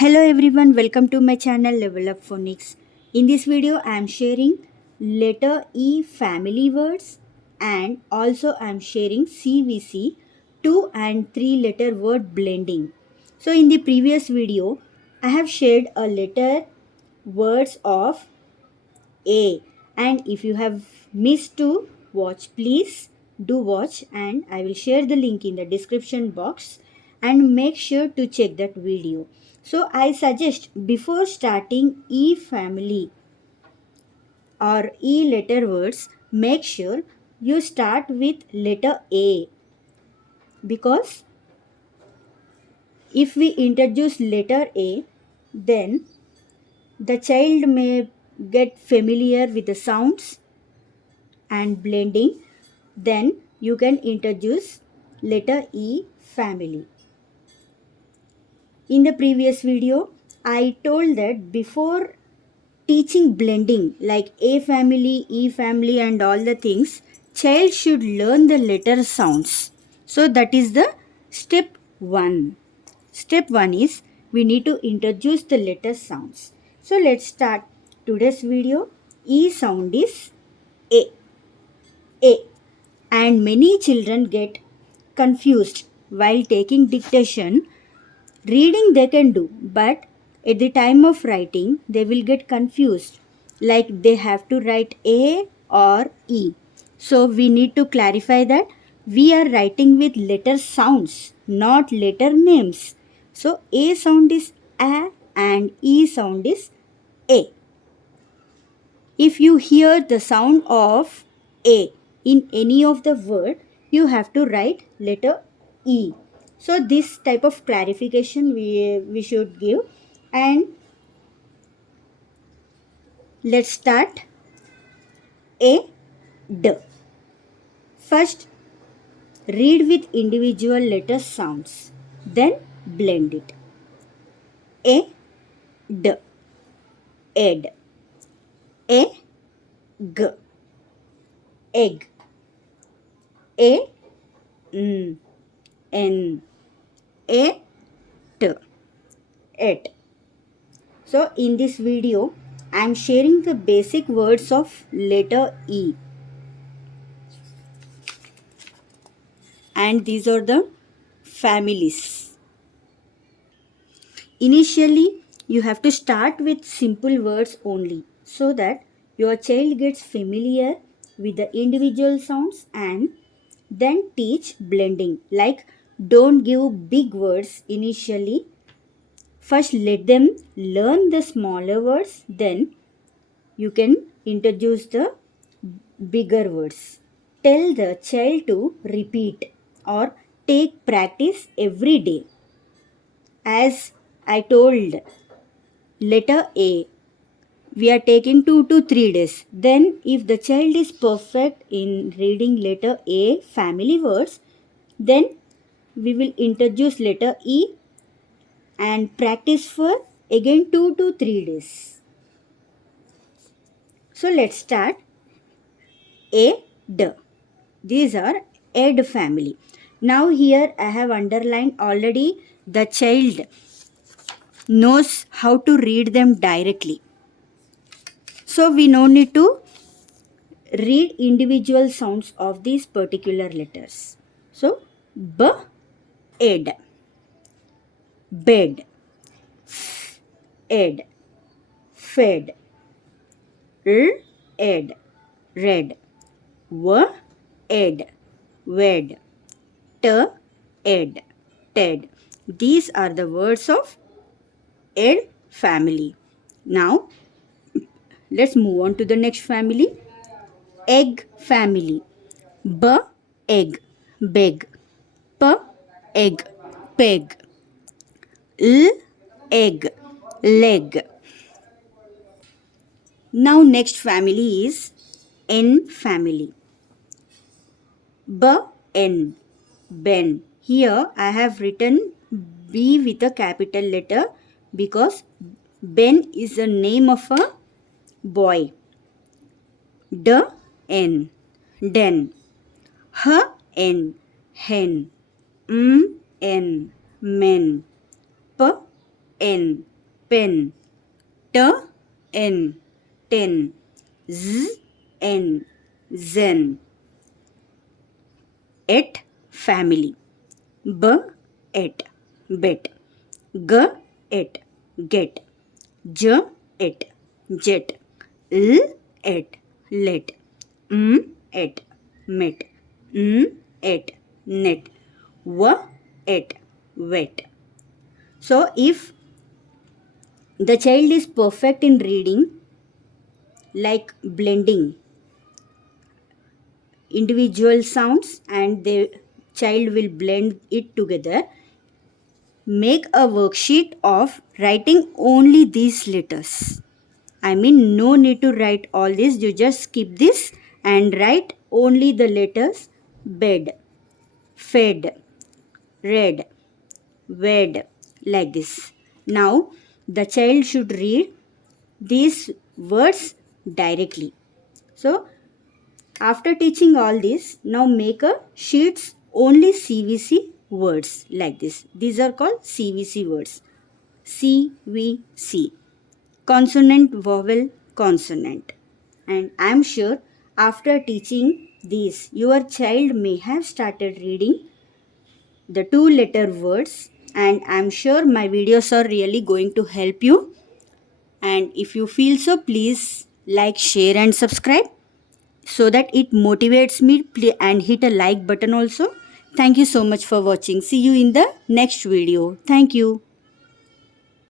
Hello everyone, welcome to my channel Level Up Phonics. In this video, I am sharing letter E family words and also I am sharing CVC 2 and 3 letter word blending. So in the previous video, I have shared a letter words of A, and if you have missed to watch, please do watch, and I will share the link in the description box, and make sure to check that video. So I suggest before starting E family or E letter words, make sure you start with letter A, because if we introduce letter A, then the child may get familiar with the sounds and blending. Then you can introduce letter E family. In the previous video, I told that before teaching blending like A family, E family and all the things, child should learn the letter sounds. So that is the step 1. Step 1 is we need to introduce the letter sounds. So let's start today's video. E sound is A. A. And many children get confused while taking dictation. Reading they can do, but at the time of writing they will get confused, like they have to write A or E. So we need to clarify that we are writing with letter sounds, not letter names. So A sound is A and E sound is A. If you hear the sound of A in any of the word, you have to write letter E. So this type of clarification we should give. And let's start A, D. First, read with individual letter sounds. Then blend it. A, D, ed. A, G, egg. A, N. A, T, et. So in this video, I am sharing the basic words of letter E. And these are the families. Initially, you have to start with simple words only so that your child gets familiar with the individual sounds, and then teach blending. Like, don't give big words initially. First, let them learn the smaller words, then you can introduce the bigger words. Tell the child to repeat or take practice every day. As I told, letter A, we are taking 2 to 3 days. Then, if the child is perfect in reading letter A family words, then we will introduce letter E and practice for again 2 to 3 days. So let's start. A, D. These are ed family. Now here I have underlined already, the child knows how to read them directly. So we no need to read individual sounds of these particular letters. So B, ed, bed, f, ed, fed, r, ed, red, w, ed, wed, t, ed, ted. These are the words of ed family. Now let's move on to the next family. Egg family. B, egg, beg. P, egg, peg. L, egg, leg. Now next family is N family. B, N, Ben. Here I have written B with a capital letter because Ben is the name of a boy. D, N, den. H, N, hen. M, N, men. P, N, pen. T n ten. Z n zen. Et family. B et bet. G et get. J et jet. L et let. M et met. N et net. W et wet. So if the child is perfect in reading, like blending individual sounds and the child will blend it together, make a worksheet of writing only these letters. I mean, no need to write all this, you just skip this and write only the letters bed, fed, read, wed, like this. Now, the child should read these words directly. So, after teaching all this, now make a sheets only CVC words like this. These are called CVC words. CVC. Consonant, vowel, consonant. And I am sure after teaching these, your child may have started reading the 2-letter words, and I am sure my videos are really going to help you. And if you feel so, please like, share and subscribe so that it motivates me, and hit a like button also. Thank you so much for watching. See you in the next video. Thank you.